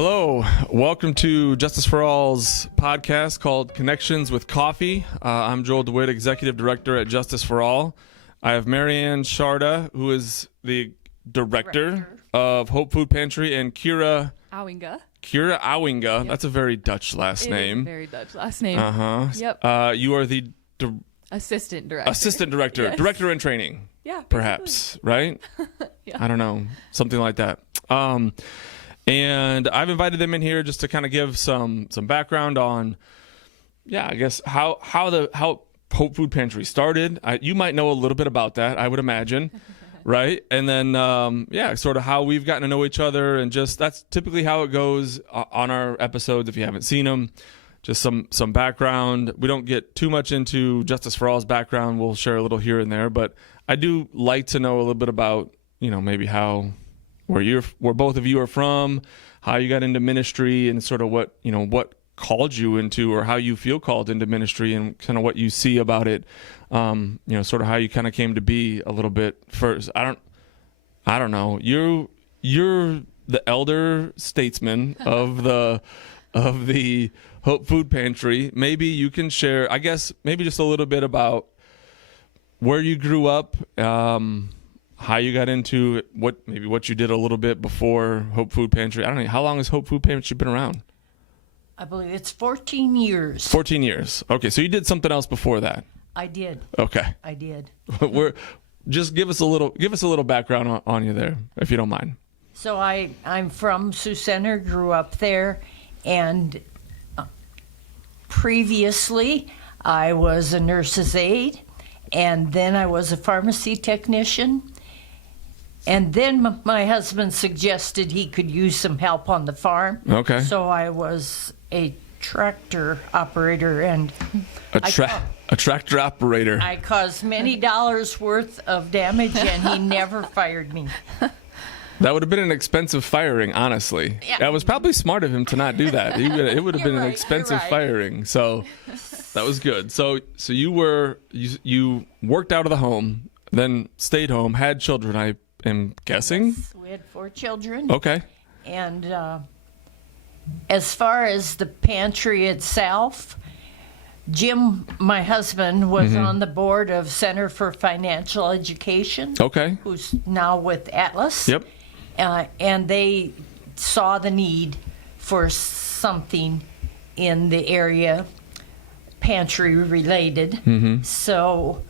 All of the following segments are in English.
Hello, welcome to Justice for All's podcast called Connections with Coffee. I'm Joel DeWit, Executive Director at Justice for All. I have Marianne Sjaarda, who is the Director of Hope Food Pantry, and Ouwinga. Ouwinga. Yep. That's a very Dutch last name. It is a very Dutch last name. Yep. You are the Assistant Director. Assistant Director. Yes. Director in Training. Yeah. Perhaps, right? Yeah. I don't know. Something like that. And I've invited them in here just to kind of give some background on, I guess how Hope Food Pantry started. You might know a little bit about that, I would imagine, right? And then sort of how we've gotten to know each other, and just that's typically how it goes on our episodes. If you haven't seen them, just some background. We don't get too much into Justice for All's background. We'll share a little here and there, but I do like to know a little bit about maybe where both of you are from, how you got into ministry, and sort of what called you into, or how you feel called into ministry, and kind of what you see about it. Sort of how you kind of came to be a little bit first. I don't know. You're the elder statesman of the Hope Food Pantry. Maybe you can share, I guess, maybe just a little bit about where you grew up, how you got into it, what you did a little bit before Hope Food Pantry. I don't know. How long has Hope Food Pantry been around? I believe it's 14 years. 14 years. Okay, so you did something else before that. I did. Okay. I did. Just give us a little background on you there, if you don't mind. So I'm from Sioux Center, grew up there, and previously I was a nurse's aide, and then I was a pharmacy technician. And then my husband suggested he could use some help on the farm. Okay. So I was a tractor operator, and a tractor operator. I caused many dollars worth of damage, and he never fired me. That would have been an expensive firing, honestly. Yeah. That was probably smart of him to not do that. It would have been an expensive firing. So that was good. So you worked out of the home, then stayed home, had children, I am guessing? Yes, we had 4 children. Okay. And as far as the pantry itself, Jim, my husband, was on the board of Center for Financial Education. Okay. Who's now with Atlas. Yep. And they saw the need for something in the area, pantry related. Mm-hmm. So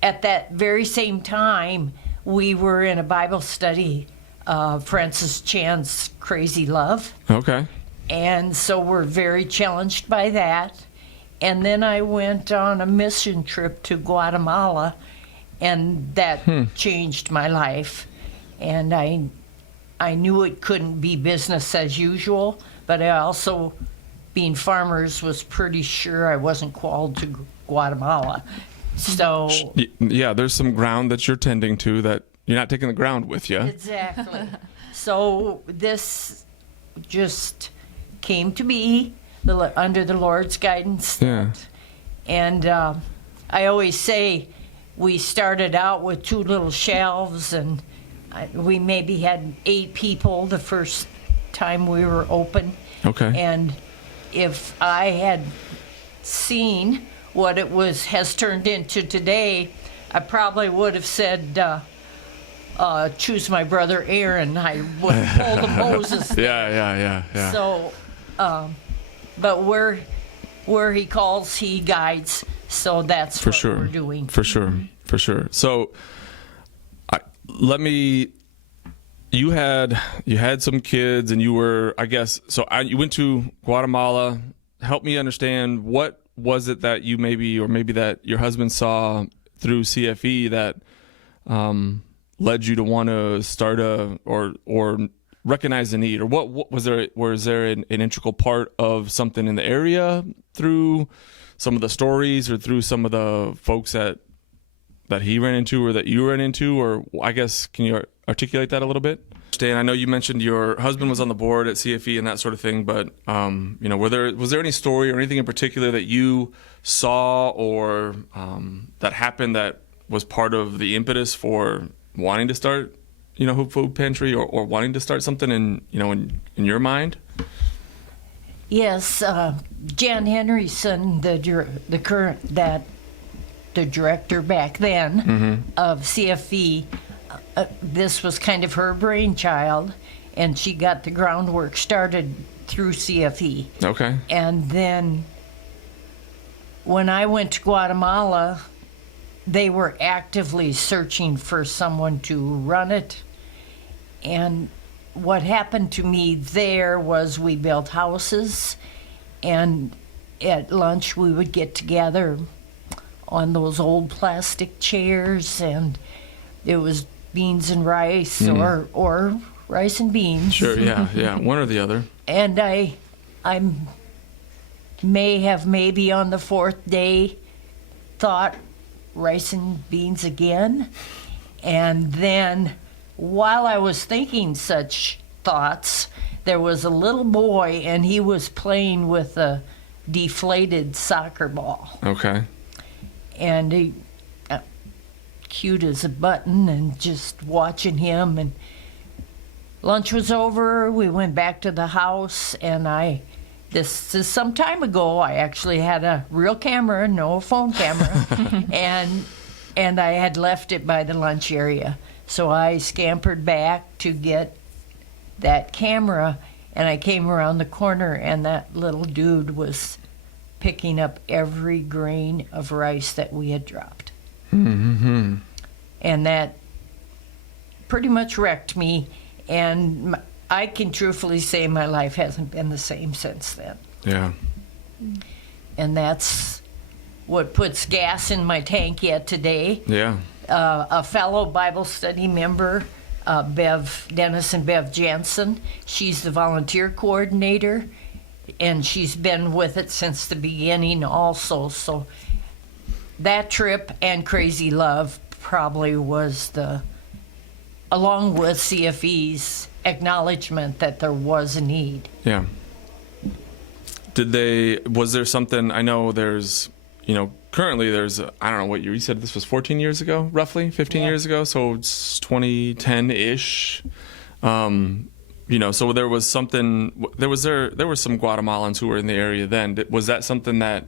at that very same time, we were in a Bible study, Francis Chan's Crazy Love. Okay. And so we're very challenged by that. And then I went on a mission trip to Guatemala, and that changed my life. And I knew it couldn't be business as usual, but I also, being farmers, was pretty sure I wasn't called to Guatemala. So yeah, there's some ground that you're tending to that you're not taking the ground with you. Exactly. So this just came to be under the Lord's guidance. Yeah. And I always say we started out with 2 little shelves, and we maybe had 8 people the first time we were open. Okay. And if I had seen what it has turned into today, I probably would have said, choose my brother Aaron. I would have pulled a Moses. Yeah. So, but where he calls, he guides. So that's what we're doing. For sure. So, you had some kids, and you were, I guess, you went to Guatemala. Help me understand, what was it that you maybe that your husband saw through CFE that led you to want to start or recognize the need, or what was there an integral part of something in the area through some of the stories, or through some of the folks that he ran into, or that you ran into, or I guess, can you articulate that a little bit? Dan, I know you mentioned your husband was on the board at CFE and that sort of thing, but was there any story or anything in particular that you saw or that happened that was part of the impetus for wanting to start food pantry or wanting to start something in your mind? Yes, Jan Henryson, the director back then of CFE, this was kind of her brainchild, and she got the groundwork started through CFE. Okay. And then when I went to Guatemala, they were actively searching for someone to run it. And what happened to me there was we built houses, and at lunch we would get together on those old plastic chairs, and it was beans and rice or rice and beans. Sure, yeah, one or the other. And I may have maybe on the fourth day thought rice and beans again. And then while I was thinking such thoughts, there was a little boy, and he was playing with a deflated soccer ball. Okay. And he cute as a button, and just watching him. And lunch was over, we went back to the house, and this is some time ago, I actually had a real camera, no phone camera, and I had left it by the lunch area. So I scampered back to get that camera, and I came around the corner, and that little dude was picking up every grain of rice that we had dropped. Mm-hmm. And that pretty much wrecked me, and I can truthfully say my life hasn't been the same since then. Yeah. And that's what puts gas in my tank yet today. Yeah. A fellow Bible study member, Dennis and Bev Jansen, she's the volunteer coordinator, and she's been with it since the beginning also. So that trip and Crazy Love probably was along with CFE's acknowledgement that there was a need. Yeah. Was there something, I know currently there's, I don't know what year, you said this was 14 years ago, roughly 15 years ago, so it's 2010-ish. So there was something, there were some Guatemalans who were in the area then. Was that something that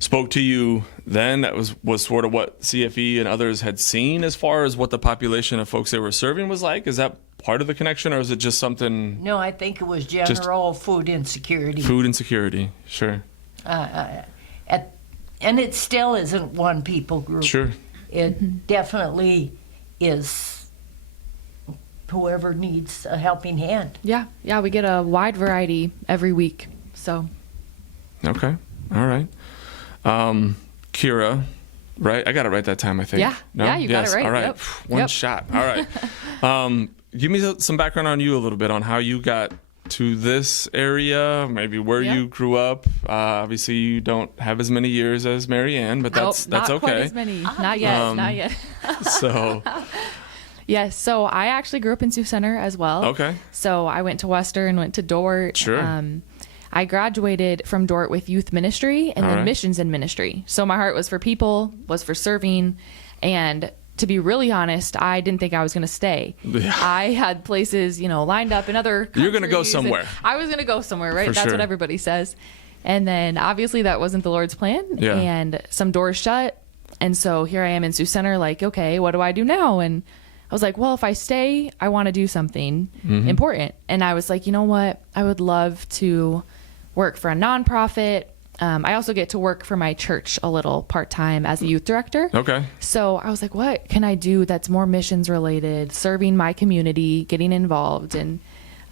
spoke to you then, that was sort of what CFE and others had seen as far as what the population of folks they were serving was like? Is that part of the connection, or is it just something? No, I think it was general food insecurity. Food insecurity, sure. And it still isn't one people group. Sure. It definitely is whoever needs a helping hand. Yeah, we get a wide variety every week. So. Okay, all right. Kira, right? I got it right that time, I think. Yeah, no? yeah, you got it right. All right, Yep. One shot. All right. Give me some background on you a little bit, on how you got to this area, maybe where you grew up. Obviously, you don't have as many years as Marianne, but that's not okay. Quite as many. Not yet. So. Yes, so I actually grew up in Sioux Center as well. Okay. So I went to Western, went to DeWit. Sure. I graduated from DeWit with youth ministry and then missions and ministry. So my heart was for people, was for serving, and to be really honest, I didn't think I was going to stay. Yeah. I had places, lined up in other countries. You're going to go somewhere. I was going to go somewhere, right? For That's sure. what everybody says. And then obviously that wasn't the Lord's plan. Yeah. And some doors shut. And so here I am in Sioux Center, like, okay, what do I do now? And I was like, well, if I stay, I want to do something important. And I was like, you know what? I would love to work for a nonprofit. I also get to work for my church a little part-time as a youth director. Okay. So I was like, what can I do that's more missions related, serving my community, getting involved? And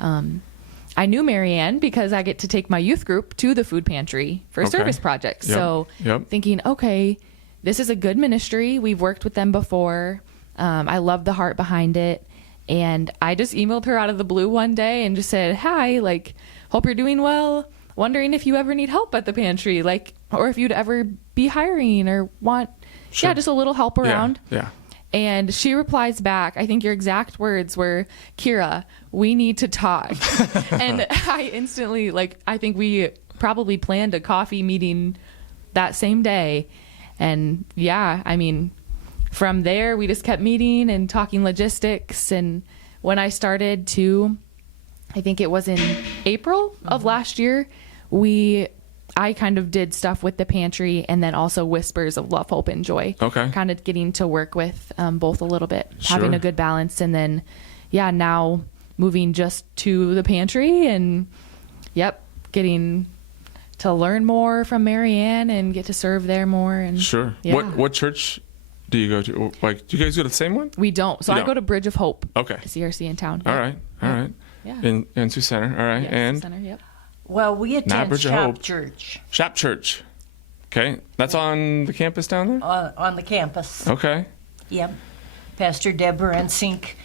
I knew Marianne because I get to take my youth group to the food pantry for service projects. Yep. So thinking, okay, this is a good ministry. We've worked with them before. I love the heart behind it. And I just emailed her out of the blue one day and just said, hi, hope you're doing well. Wondering if you ever need help at the pantry, or if you'd ever be hiring or want, just a little help around. Yeah. And she replies back, I think your exact words were, Kira, we need to talk. And I instantly, I think we probably planned a coffee meeting that same day. And from there, we just kept meeting and talking logistics. And when I started to, I think it was in April of last year, I kind of did stuff with the pantry and then also Whispers of Love, Hope, and Joy. Okay. Kind of getting to work with both a little bit, Sure. having a good balance. And then, now moving just to the pantry and, getting to learn more from Marianne and get to serve there more. And Sure. Yeah. What church do you go to? Like, do you guys go to the same one? We don't. So You I don't? go to Bridge of Hope. Okay. CRC in town. All right. Yeah. In Sioux Center. All right. Yes, and Center, yep. Well, we attend Bridge of Shop Hope. Church Shop Church. Okay. That's on the campus down there? on the campus. Okay. Yep. Pastor Deborah and Sink,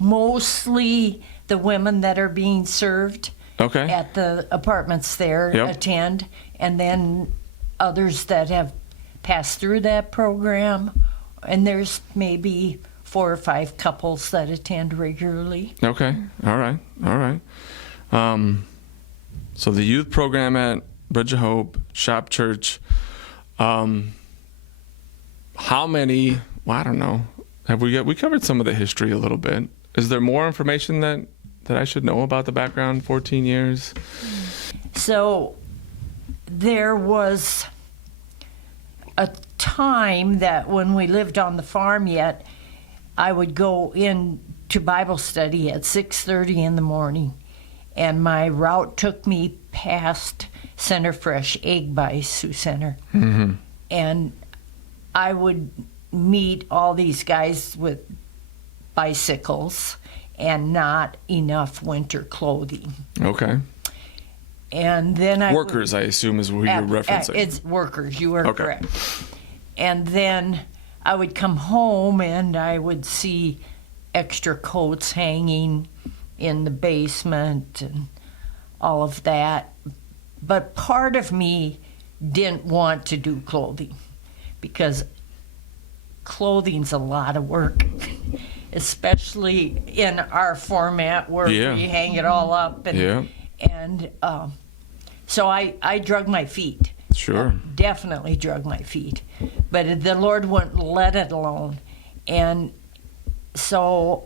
mostly the women that are being served Okay. at the apartments there Yep. attend, and then others that have passed through that program, and there's maybe 4 or 5 couples that attend regularly. Okay. All right. So the youth program at Bridge of Hope, Shop Church. How many? Well, I don't know. We covered some of the history a little bit. Is there more information that I should know about the background? 14 years. So there was a time that when we lived on the farm yet, I would go in to Bible study at 6:30 in the morning, and my route took me past Center Fresh Egg by Sioux Center. Mm-hmm. And I would meet all these guys with bicycles and not enough winter clothing. Okay. And then I Workers, I assume, is who you're referencing. It's workers, you are Okay. correct. And then I would come home and I would see extra coats hanging in the basement and all of that. But part of me didn't want to do clothing because clothing's a lot of work, especially in our format where Yeah. we hang it all up. And, Yeah. and so I drug my feet. Sure. Definitely drug my feet. But the Lord wouldn't let it alone. And so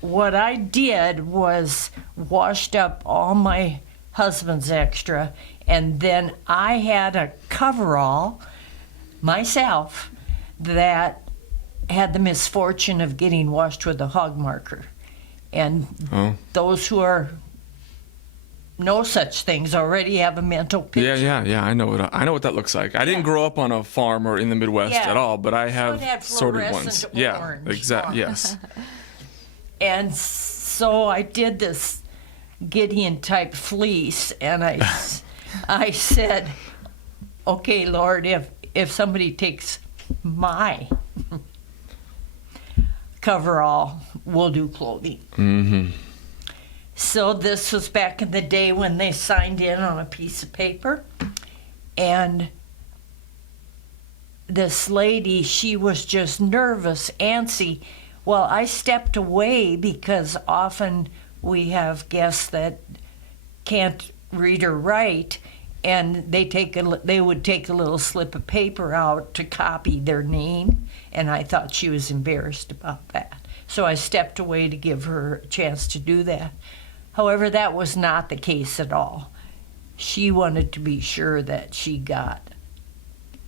what I did was washed up all my husband's extra, and then I had a coverall myself that had the misfortune of getting washed with a hog marker. And Oh. those who are no such things already have a mental picture. Yeah. I know what that looks like. I didn't grow up on a farm or in the Midwest Yeah. at all, but I So have it had sorted ones. fluorescent Yeah, orange exactly. on. Yes. And so I did this Gideon type fleece, and I said, okay, Lord, if somebody takes my coverall, we'll do clothing. Mm-hmm. So this was back in the day when they signed in on a piece of paper, and this lady, she was just nervous, antsy. Well, I stepped away because often we have guests that can't read or write, and they would take a little slip of paper out to copy their name, and I thought she was embarrassed about that. So I stepped away to give her a chance to do that. However, that was not the case at all. She wanted to be sure that she got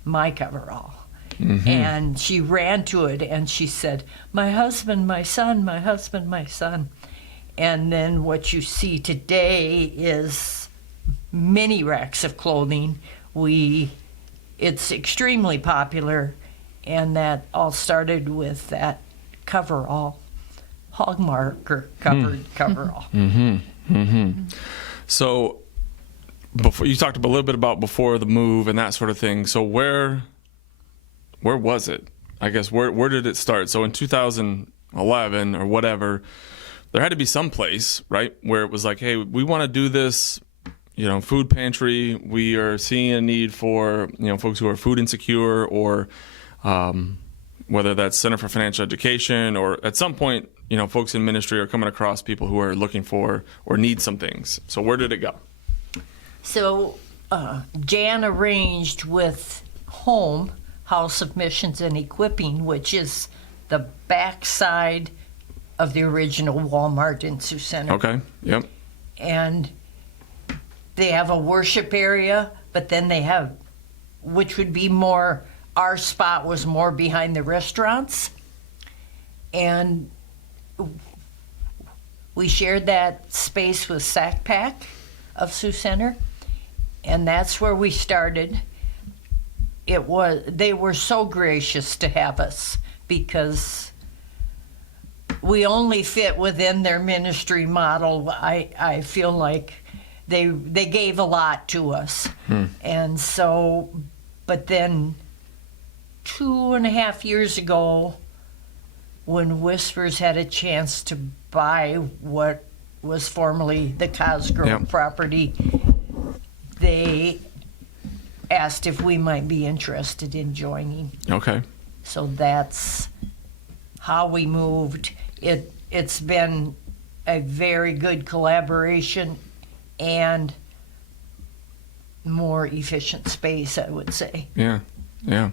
my coverall. Mm-hmm. And she ran to it and she said, "My husband, my son, my husband, my son." And then what you see today is many racks of clothing. It's extremely popular, and that all started with that coverall, hog marker covered coverall. Mm-hmm. Mm-hmm. So, before you talked a little bit about before the move and that sort of thing. So where was it? I guess where did it start? So in 2011 or whatever, there had to be some place, right, where it was like, hey, we want to do this, food pantry. We are seeing a need for, folks who are food insecure, or whether that's Center for Financial Education, or at some point, folks in ministry are coming across people who are looking for or need some things. So where did it go? So Jan arranged with Home House of Missions and Equipping, which is the backside of the original Walmart in Sioux Center. Okay. Yep. And they have a worship area, but then they have, which would be more, our spot was more behind the restaurants. And we shared that space with Sack Pack of Sioux Center, and that's where we started. They were so gracious to have us because we only fit within their ministry model. I feel like they gave a lot to us. And so, but then 2.5 years ago, when Whispers had a chance to buy what was formerly the Cosgrove property, they asked if we might be interested in joining. Okay. So that's how we moved. It's been a very good collaboration and more efficient space, I would say. Yeah. Yeah.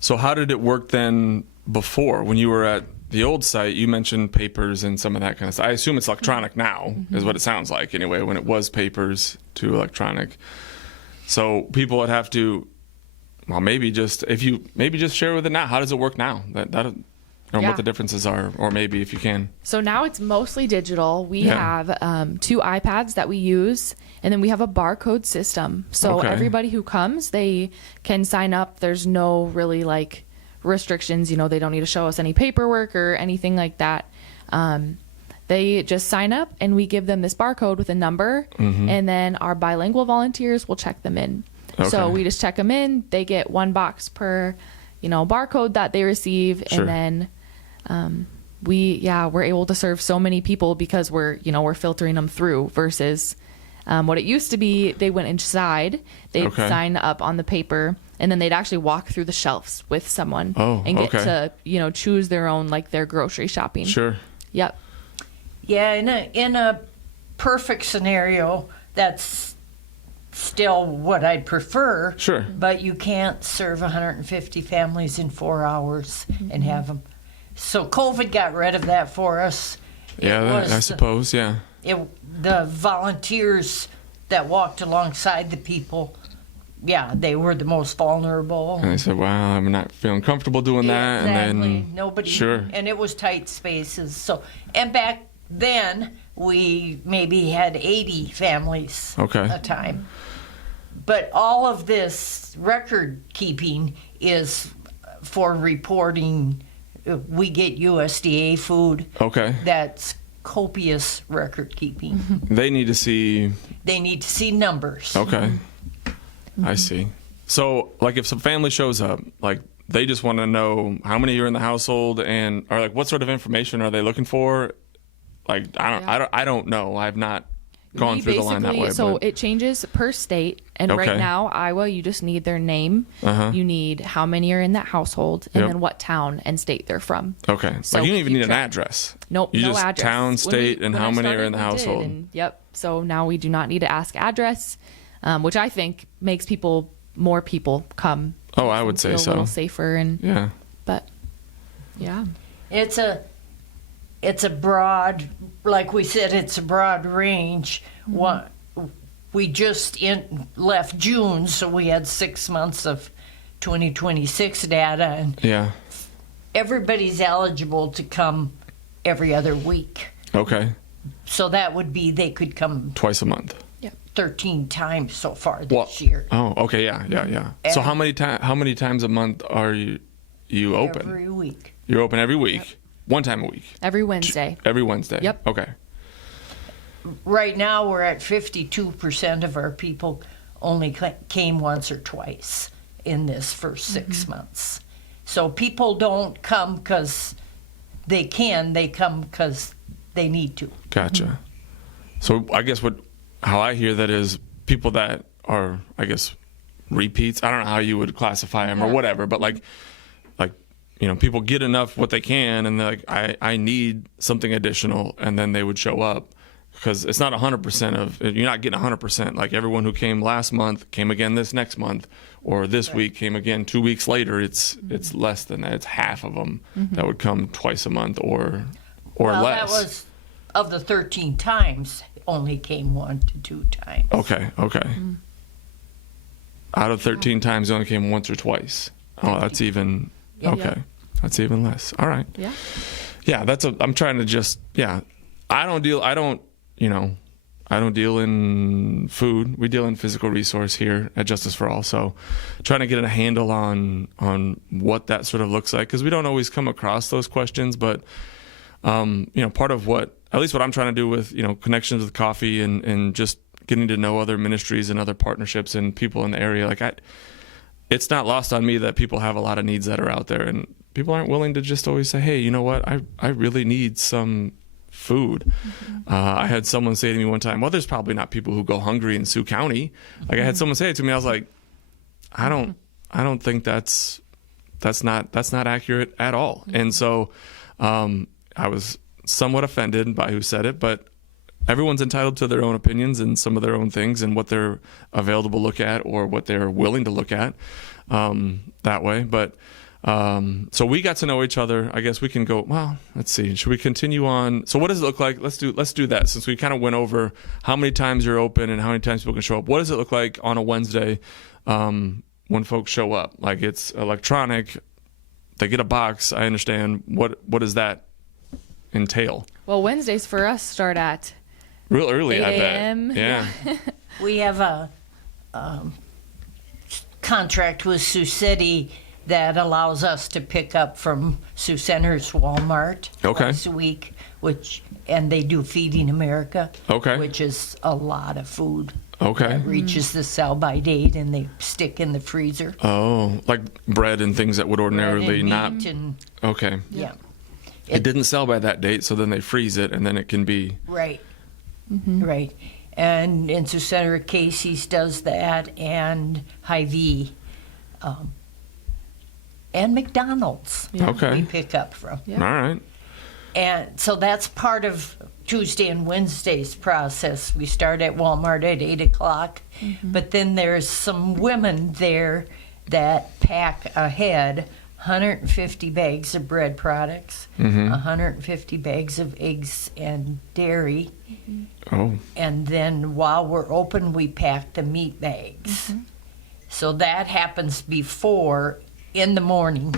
So how did it work then before? When you were at the old site, you mentioned papers and some of that kind of stuff. I assume it's electronic now, is what it sounds like anyway, when it was papers to electronic. So people would have to, well, maybe just share with it now. How does it work now? Or what the differences are, or maybe if you can. So now it's mostly digital. We have 2 iPads that we use, and then we have a barcode system. So everybody who comes, they can sign up. There's no really like restrictions. You know, they don't need to show us any paperwork or anything like that. They just sign up, and we give them this barcode with a number, and then our bilingual volunteers will check them in. Okay. So we just check them in. They get 1 box per, barcode that they receive, and then we're able to serve so many people because we're filtering them through versus what it used to be. They went inside, they'd sign up on the paper, and then they'd actually walk through the shelves with someone and get to choose their own, like their grocery shopping. Sure. Yep. Yeah, in a perfect scenario, that's still what I'd prefer. Sure. But you can't serve 150 families in 4 hours and have them. So COVID got rid of that for us. Yeah, I suppose, yeah. The volunteers that walked alongside the people, they were the most vulnerable. And they said, wow, I'm not feeling comfortable doing that. Exactly. And then, nobody. Sure. And it was tight spaces. So, and back then, we maybe had 80 families a time. But all of this record keeping is for reporting. We get USDA food. Okay. That's copious record keeping. They need to see. They need to see numbers. Okay. I see. So, like, if some family shows up, like, they just want to know how many are in the household, or like, what sort of information are they looking for? Like, I don't know. I've not gone through the line that way. So it changes per state, and right now, Iowa, you just need their name. You need how many are in that household, and then what town and state they're from. Okay. So like, you don't even need an address. Nope, you no just address. Town, state, and how many are in the household. So now we do not need to ask address, which I think makes more people come. Oh, I would say so. A little safer but yeah. It's a broad, like we said, it's a broad range. We just left June, so we had 6 months of 2026 data, and everybody's eligible to come every other week. Okay. So that would be they could come twice a month. 13 times so far this year. Oh, okay, yeah. So how many times a month are you open? Every week. You're open every week. Yep. 1 time a week. Every Wednesday. Every Wednesday. Yep. Okay. Right now we're at 52% of our people only came once or twice in this first 6 months. So people don't come because they can. They come because they need to. Gotcha. So I guess how I hear that is people that are, I guess, repeats. I don't know how you would classify them or whatever, but like people get enough what they can, and they're like, I need something additional, and then they would show up, because it's not 100% of, you're not getting 100%. Like everyone who came last month came again this next month, or this week came again 2 weeks later. It's less than that. It's half of them that would come twice a month or well, less. That was of the 13 times, only came 1 to 2 times. Okay. Out of 13 times, they only came once or twice. Oh, that's even okay. That's even less. All right. Yeah. I'm trying to just I don't deal in food. We deal in physical resource here at Justice for All. So trying to get a handle on what that sort of looks like, because we don't always come across those questions. But, part of at least what I'm trying to do with, connections with coffee and just getting to know other ministries and other partnerships and people in the area. It's not lost on me that people have a lot of needs that are out there, and people aren't willing to just always say, hey, you know what? I really need some food. I had someone say to me one time, well, there's probably not people who go hungry in Sioux County. Like I had someone say it to me. I was like, I don't think that's not accurate at all. And so I was somewhat offended by who said it, but everyone's entitled to their own opinions and some of their own things and what they're available to look at or what they're willing to look at that way. But so we got to know each other. I guess we can go, well, let's see. Should we continue on? So what does it look like? Let's do that, since we kind of went over how many times you're open and how many times people can show up. What does it look like on a Wednesday when folks show up? Like it's electronic. They get a box. I understand. What does that entail? Well, Wednesdays for us start at real early, 8 I bet. a.m. Yeah. We have a contract with Sioux City that allows us to pick up from Sioux Center's Walmart twice a week, and they do Feeding America, which is a lot of food. That reaches the sell-by date, and they stick in the freezer. Oh, like bread and things that would ordinarily not. Yeah. It didn't sell by that date, so then they freeze it, and then it can be right. Right. And in Sioux Center, Casey's does that, and Hy-Vee, and McDonald's. We pick up from. All right. And so that's part of Tuesday and Wednesday's process. We start at Walmart at 8 o'clock, but then there's some women there that pack ahead 150 bags of bread products, 150 bags of eggs and dairy. And then while we're open, we pack the meat bags. So that happens before in the morning.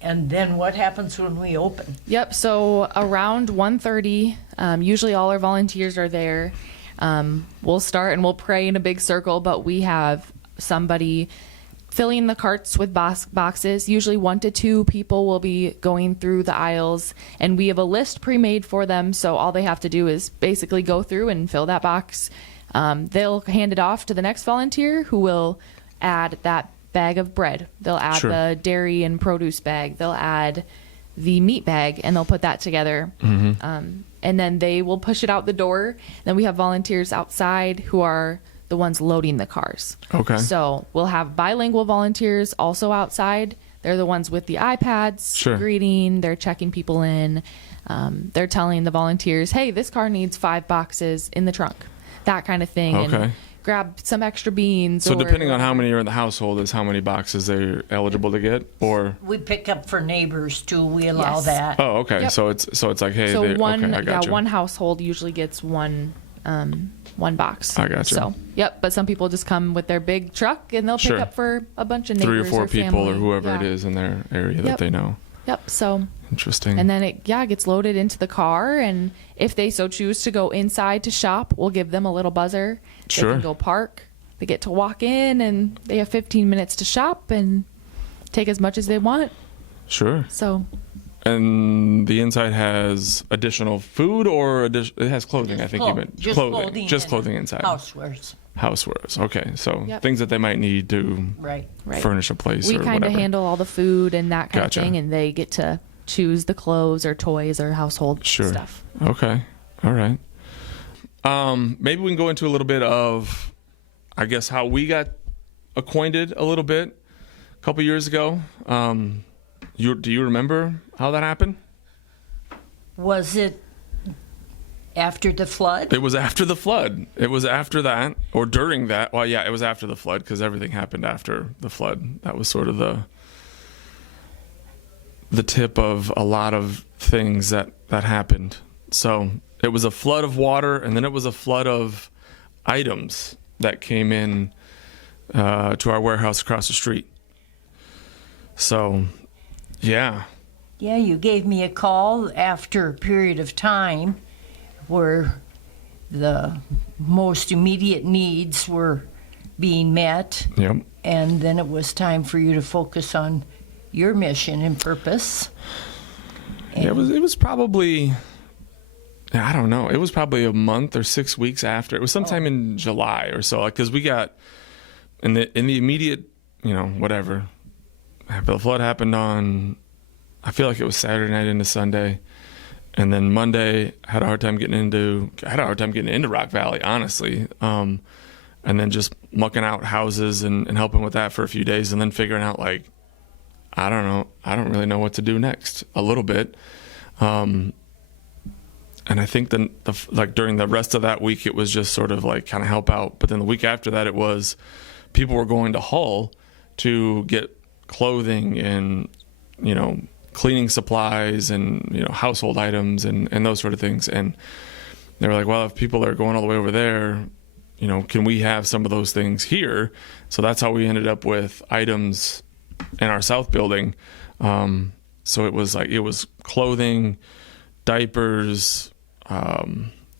And then what happens when we open? So around 1:30, usually all our volunteers are there. We'll start and we'll pray in a big circle, but we have somebody filling the carts with boxes. Usually 1 to 2 people will be going through the aisles, and we have a list pre-made for them, so all they have to do is basically go through and fill that box. They'll hand it off to the next volunteer, who will add that bag of bread. They'll add the dairy and produce bag. They'll add the meat bag, and they'll put that together. And then they will push it out the door. Then we have volunteers outside who are the ones loading the cars. So we'll have bilingual volunteers also outside. They're the ones with the iPads, greeting, they're checking people in. They're telling the volunteers, hey, this car needs 5 boxes in the trunk, that kind of thing. And grab some extra beans. So depending on how many are in the household is how many boxes they're eligible to get, or we pick up for neighbors too. We allow that. Oh, okay. So it's like, hey, so one household usually gets one box. I got you. So but some people just come with their big truck and they'll pick up for a bunch of neighbors, 3 or 4 people family. or whoever it is in their area that they know. So interesting. And then it gets loaded into the car, and if they so choose to go inside to shop, we'll give them a little buzzer. They can go park. They get to walk in, and they have 15 minutes to shop and take as much as they want. So. And the inside has additional food, or it has clothing? I think you meant clothing. Just clothing inside. Housewares. Okay, so things that they might need to furnish a place. We or kind of whatever. handle all the food and that kind of thing, and they get to choose the clothes or toys or household stuff. Okay, all right. Maybe we can go into a little bit of, I guess, how we got acquainted a little bit a couple years ago. Do you remember how that happened? Was it After the flood? It was after the flood. It was after that, or during that. Well, yeah, it was after the flood because everything happened after the flood. That was sort of the tip of a lot of things that happened. So it was a flood of water, and then it was a flood of items that came in to our warehouse across the street. So, yeah. Yeah, you gave me a call after a period of time where the most immediate needs were being met. Yep. And then it was time for you to focus on your mission and purpose. Yeah, it was probably, I don't know, it was probably a month or 6 weeks after. It was sometime in July or so, because we got in the immediate, whatever. The flood happened on, I feel like it was Saturday night into Sunday. And then Monday, had a hard time getting into Rock Valley, honestly. And then just mucking out houses and helping with that for a few days, and then figuring out, like, I don't know, I don't really know what to do next a little bit. And I think like during the rest of that week, it was just sort of like kind of help out. But then the week after that, it was people were going to Hull to get clothing and, cleaning supplies and, household items and those sort of things. And they were like, well, if people are going all the way over there, can we have some of those things here? So that's how we ended up with items in our south building. So it was clothing, diapers,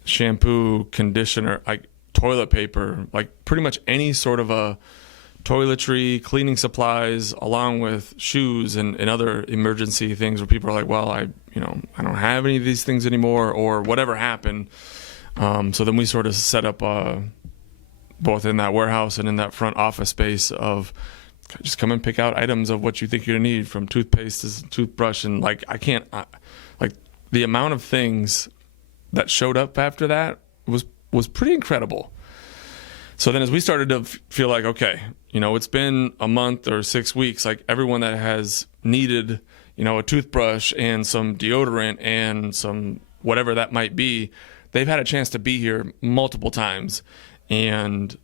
shampoo, conditioner, like toilet paper, like pretty much any sort of a toiletry, cleaning supplies, along with shoes and other emergency things where people are like, well, I don't have any of these things anymore, or whatever happened. So then we sort of set up both in that warehouse and in that front office space of just come and pick out items of what you think you're gonna need, from toothpaste to toothbrush. And like, like the amount of things that showed up after that was pretty incredible. So then as we started to feel like, okay, it's been a month or 6 weeks, like everyone that has needed, a toothbrush and some deodorant and some whatever that might be, they've had a chance to be here multiple times and,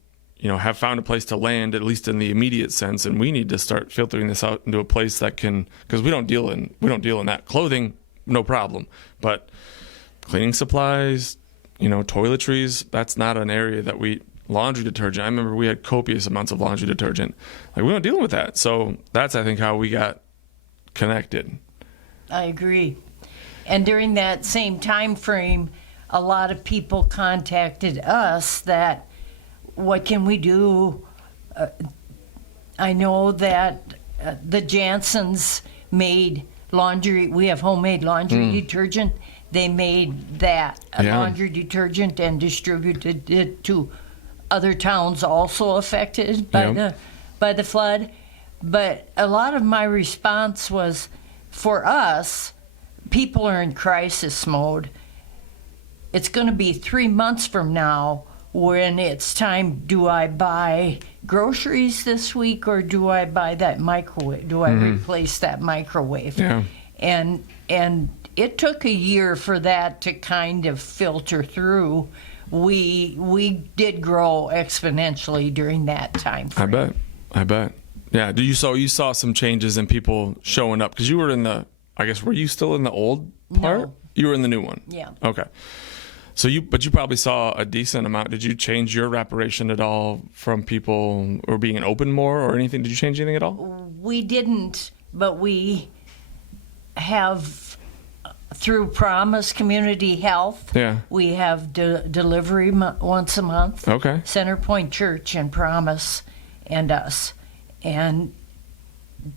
have found a place to land, at least in the immediate sense. And we need to start filtering this out into a place that can, because we don't deal in that. Clothing, no problem. But cleaning supplies, toiletries, that's not an area that laundry detergent. I remember we had copious amounts of laundry detergent. Like, we weren't dealing with that. So that's, I think, how we got connected. I agree. And during that same time frame, a lot of people contacted us that, what can we do? I know that the Jansons made laundry. We have homemade laundry detergent. They made that laundry detergent and distributed it to other towns also affected by the flood. But a lot of my response was, for us, people are in crisis mode. It's going to be 3 months from now when it's time, do I buy groceries this week, or do I buy that microwave? Do I replace that microwave? Yeah. And it took a year for that to kind of filter through. We did grow exponentially during that time frame. I bet. Yeah. You saw some changes in people showing up, because you were were you still in the old part? No. You were in the new one. Yeah. Okay. So but you probably saw a decent amount. Did you change your reparation at all from people, or being open more or anything? Did you change anything at all? We didn't, but we have, through Promise Community Health, we have delivery once a month. Okay. Center Point Church and Promise and us. And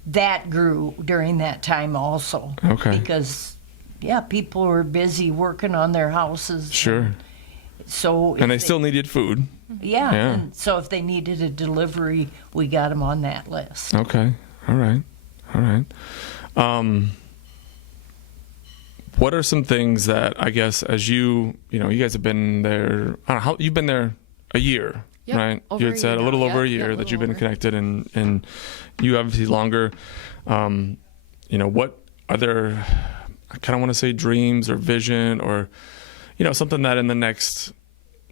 that grew during that time also. Okay. Because, people were busy working on their houses. Sure. And they still needed food. Yeah. And so if they needed a delivery, we got them on that list. Okay. All right. What are some things that, I guess, as you guys have been there, I don't know, you've been there a year, right? You had said a little over a year that you've been connected, and you obviously longer. What are there, I kind of want to say dreams or vision or something that in the next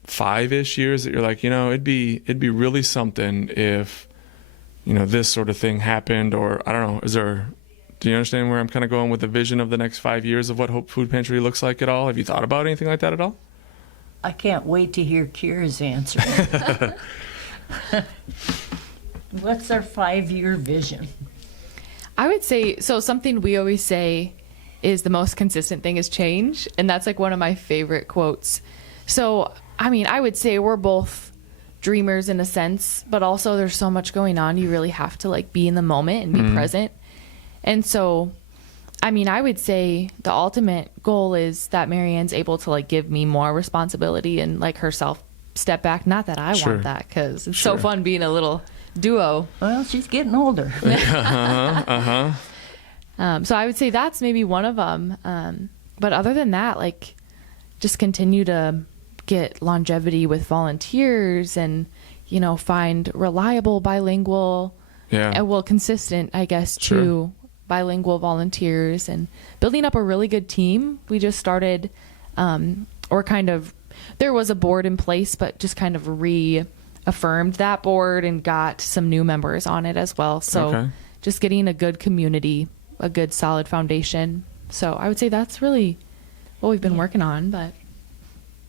5-ish years that you're like, it'd be really something if, this sort of thing happened, or I don't know, do you understand where I'm kind of going with the vision of the next 5 years of what Hope Food Pantry looks like at all? Have you thought about anything like that at all? I can't wait to hear Kira's answer. What's our 5-year vision? I would say, so something we always say is the most consistent thing is change. And that's like one of my favorite quotes. So, I would say we're both dreamers in a sense, but also there's so much going on. You really have to like be in the moment and be present. And so, I would say the ultimate goal is that Marianne's able to like give me more responsibility and like herself step back. Not that I want that, because it's so fun being a little duo. Well, she's getting older. So I would say that's maybe one of them. But other than that, like just continue to get longevity with volunteers and, find reliable bilingual, consistent, I guess, to bilingual volunteers and building up a really good team. We just started, there was a board in place, but just kind of reaffirmed that board and got some new members on it as well. So just getting a good community, a good solid foundation. So I would say that's really what we've been working on. But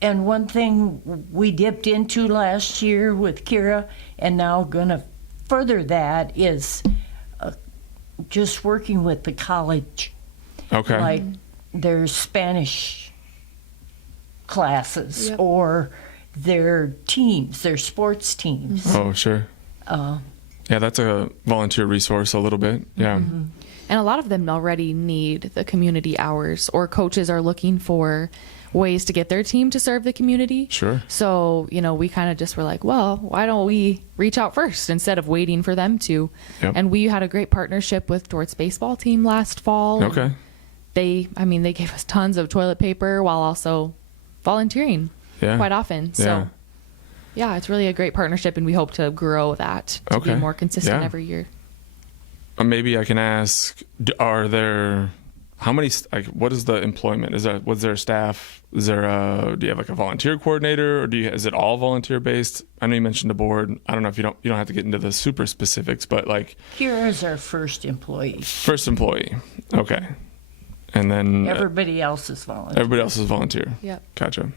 and one thing we dipped into last year with Kira, and now gonna further that, is just working with the college. Okay. Like their Spanish classes or their teams, their sports teams. Oh, sure. Yeah, that's a volunteer resource a little bit. Yeah. And a lot of them already need the community hours, or coaches are looking for ways to get their team to serve the community. Sure. So, we kind of just were like, well, why don't we reach out first instead of waiting for them to? Yep. And we had a great partnership with DeWit's baseball team last fall. Okay. They gave us tons of toilet paper while also volunteering quite often. So, yeah, it's really a great partnership, and we hope to grow that to be more consistent every year. Maybe I can ask, are there, how many, like, what is the employment? Was there staff? Do you have like a volunteer coordinator, or is it all volunteer based? I know you mentioned a board. I don't know if you don't have to get into the super specifics, but like. Kira is our first employee. First employee. Okay. And then. Everybody else is volunteer. Everybody else is volunteer. Yep. Gotcha.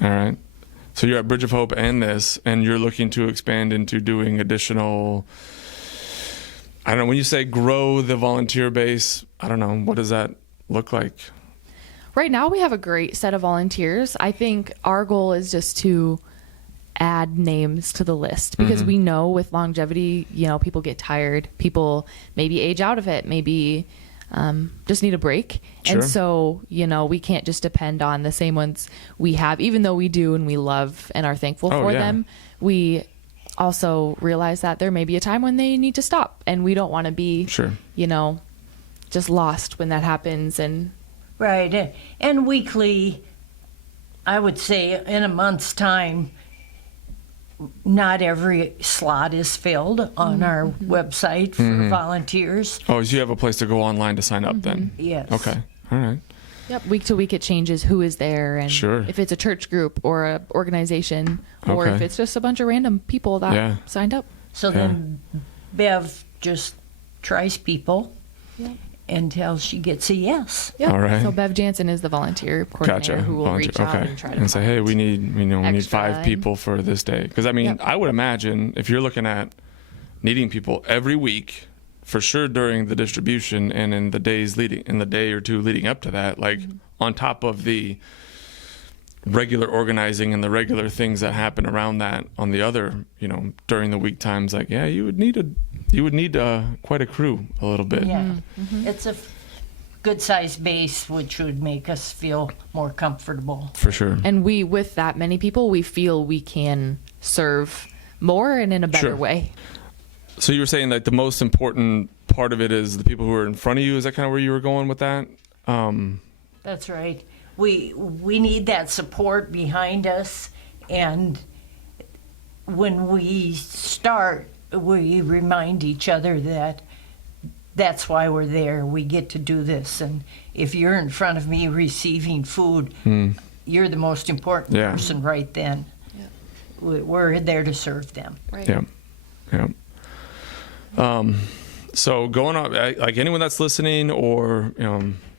All right. So you're at Bridge of Hope and this, and you're looking to expand into doing additional, I don't know, when you say grow the volunteer base, I don't know, what does that look like? Right now we have a great set of volunteers. I think our goal is just to add names to the list, because we know with longevity, people get tired. People maybe age out of it, maybe just need a break. Sure. And so, we can't just depend on the same ones we have, even though we do and we love and are thankful for them. We also realize that there may be a time when they need to stop, and we don't want to be, just lost when that happens. And right. And weekly, I would say in a month's time, not every slot is filled on our website for volunteers. Oh, so you have a place to go online to sign up then? Yes. Okay. All right. Yep. Week to week it changes who is there, and if it's a church group or an organization, or if it's just a bunch of random people that signed up. So then Bev just tries people until she gets a yes. Yep. All right. So Bev Jansen is the volunteer coordinator who will reach out and try to say, hey, we need 5 and... people for this day. Because I would imagine if you're looking at needing people every week, for sure during the distribution and in the day or two leading up to that, like on top of the regular organizing and the regular things that happen around that on the other, during the week times, like, you would need quite a crew a little bit. Yeah. It's a good sized base, which would make us feel more comfortable. For sure. And with that many people, we feel we can serve more and in a better way. So you were saying that the most important part of it is the people who are in front of you. Is that kind of where you were going with that? That's right. We need that support behind us, and when we start, we remind each other that that's why we're there. We get to do this, and if you're in front of me receiving food, you're the most important Yeah. person right then. Yeah. We're there to serve them. Right. Yeah. Yeah. So going on, like anyone that's listening or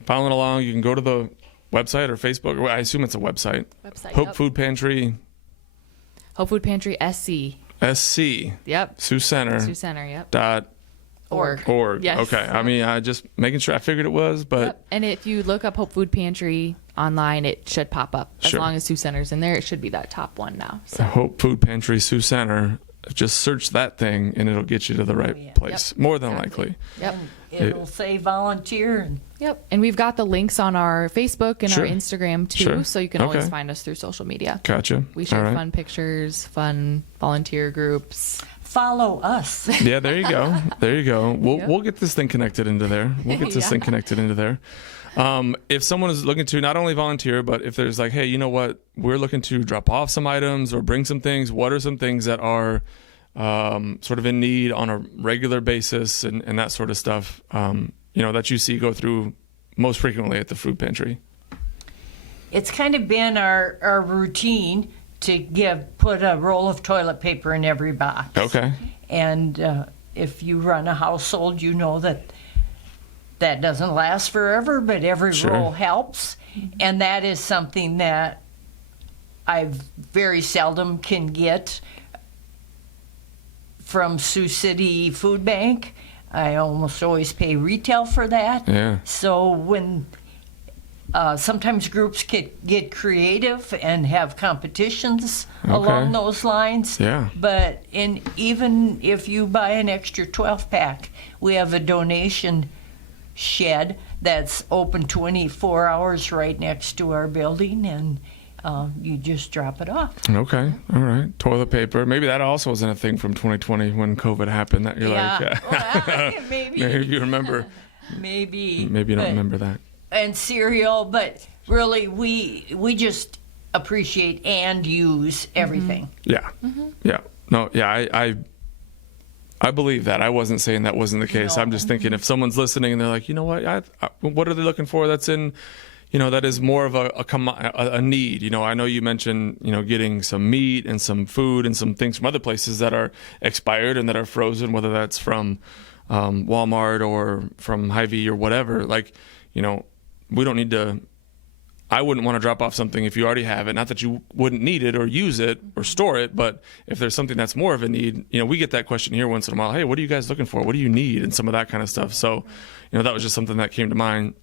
following along, you can go to the website or Facebook. Or I assume it's a website. Hope Yep. Food Pantry Hope Food Pantry SC. SC. Yep. Sioux Center. Sioux Center. Yep. Dot org. Yes. Okay. I mean, I just making sure. I figured it was, but Yep. And if you look up Hope Food Pantry online, it should pop up. As Sure. long as Sioux Center's in there, it should be that top one now. So Hope Food Pantry Sioux Center. Just search that thing and it'll get you to the right yeah. place. Yep. More than Exactly. likely. Yep. It'll say volunteer. And Yep. And we've got the links on our Facebook and Sure. our Instagram too, Sure. so you can always Okay. find us through social media. Gotcha. We share All right. fun pictures, fun volunteer groups. follow us. Yeah, there you go. There you go. Yep. We'll get this thing connected into there. We'll get this Yeah. thing connected into there. If someone is looking to not only volunteer, but if there's like, hey, you know what, we're looking to drop off some items or bring some things. What are some things that are sort of in need on a regular basis and that sort of stuff, that you see go through most frequently at the food pantry? It's kind of been our routine to put a roll of toilet paper in every box. Okay. And if you run a household, you know that doesn't last forever, but every Sure. roll helps. And that is something that I very seldom can get from Sioux City Food Bank. I almost always pay retail for that. Yeah. So when sometimes groups get creative and have competitions along those lines. Yeah. But even if you buy an extra 12-pack, we have a donation shed that's open 24 hours right next to our building, and you just drop it off. Okay. All right. Toilet paper. Maybe that also wasn't a thing from 2020 when COVID happened. That you're like, Well, maybe. maybe you remember. Maybe. Maybe you don't but- remember that. And cereal, but really we just appreciate and use everything. Yeah. Yeah. No, yeah, I believe that. I wasn't saying that wasn't the case. No. I'm just thinking if someone's listening and they're like, you know what, what are they looking for that's in, that is more of a need. I know you mentioned, getting some meat and some food and some things from other places that are expired and that are frozen, whether that's from Walmart or from Hy-Vee or whatever. Like, we don't need to, I wouldn't want to drop off something if you already have it. Not that you wouldn't need it or use it or store it, but if there's something that's more of a need, we get that question here once in a while. Hey, what are you guys looking for? What do you need? And some of that kind of stuff. So, that was just something that came to mind.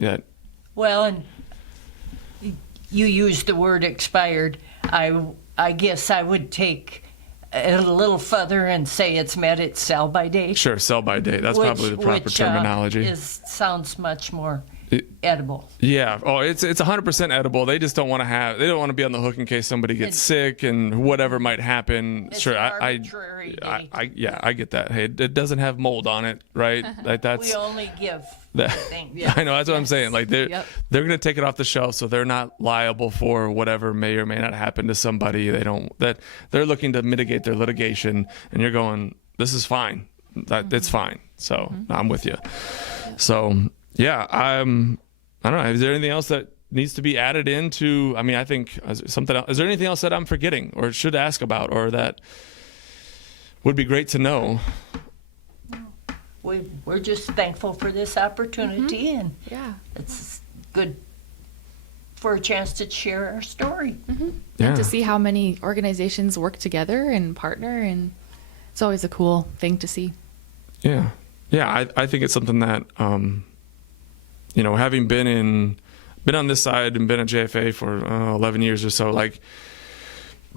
Yeah. Well, and you used the word expired. I guess I would take it a little further and say it's met its sell-by date. Sure. Sell by date. That's probably the proper terminology. Sounds much more edible. Yeah. Oh, it's 100% edible. They just don't want to be on the hook in case somebody gets sick and whatever might happen. It's Sure. an arbitrary date. I get that. Hey, it doesn't have mold on it, right? Like that's We only give that, things. I know, that's what I'm saying. Like they're Yep. going to take it off the shelf, so they're not liable for whatever may or may not happen to somebody. They're looking to mitigate their litigation, and you're going, this is fine. It's fine. So I'm with you. So yeah, I don't know. Is there anything else that needs to be added into? I mean, I think something else. Is there anything else that I'm forgetting or should ask about, or that would be great to know? We're just thankful for this opportunity, and Yeah. it's good for a chance to share our story. Yeah. And to see how many organizations work together and partner, and it's always a cool thing to see. Yeah. Yeah. I think it's something that, having been on this side and been at JFA for 11 years or so, like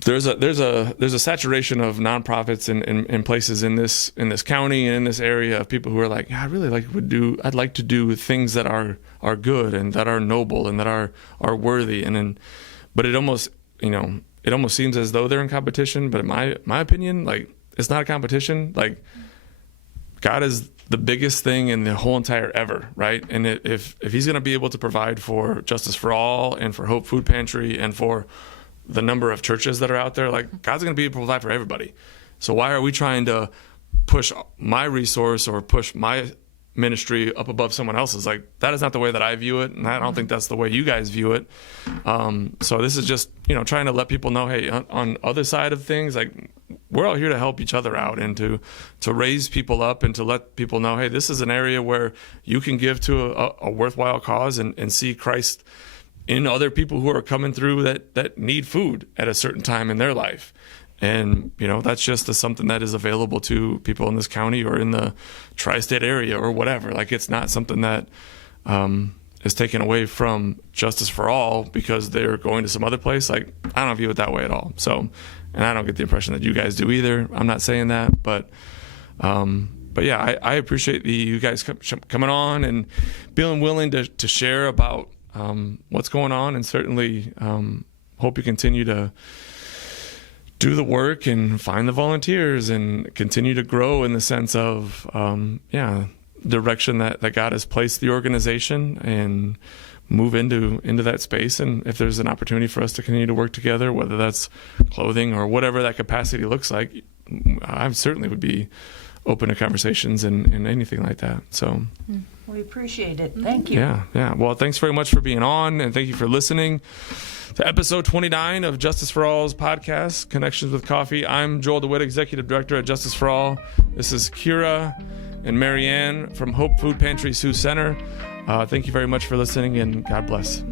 there's a saturation of nonprofits in places in this county and in this area of people who are like, I'd like to do things that are good and that are noble and that are worthy. But it almost seems as though they're in competition. But in my opinion, like, it's not a competition. Like, God is the biggest thing in the whole entire ever, right? And if he's going to be able to provide for Justice for All and for Hope Food Pantry and for the number of churches that are out there, like, God's going to be able to provide for everybody. So why are we trying to push my resource or push my ministry up above someone else's. Like, that is not the way that I view it, and I don't think that's the way you guys view it. So this is just, trying to let people know, hey, on other side of things, like, we're all here to help each other out and to raise people up and to let people know, hey, this is an area where you can give to a worthwhile cause and see Christ in other people who are coming through that need food at a certain time in their life. And, that's just something that is available to people in this county or in the tri-state area or whatever. Like, it's not something that is taken away from Justice for All because they're going to some other place. Like, I don't view it that way at all. So, and I don't get the impression that you guys do either. I'm not saying that, but yeah, I appreciate you guys coming on and being willing to share about what's going on, and certainly hope you continue to do the work and find the volunteers and continue to grow in the sense of, direction that God has placed the organization, and move into that space. And if there's an opportunity for us to continue to work together, whether that's clothing or whatever that capacity looks like, I certainly would be open to conversations and anything like that. So we appreciate it. Thank you. Yeah. Well, thanks very much for being on, and thank you for listening to episode 29 of Justice for All's podcast, Connections with Coffee. I'm Joel DeWit, Executive Director at Justice for All. This is Kira and Marianne from Hope Food Pantry Sioux Center. Thank you very much for listening, and God bless.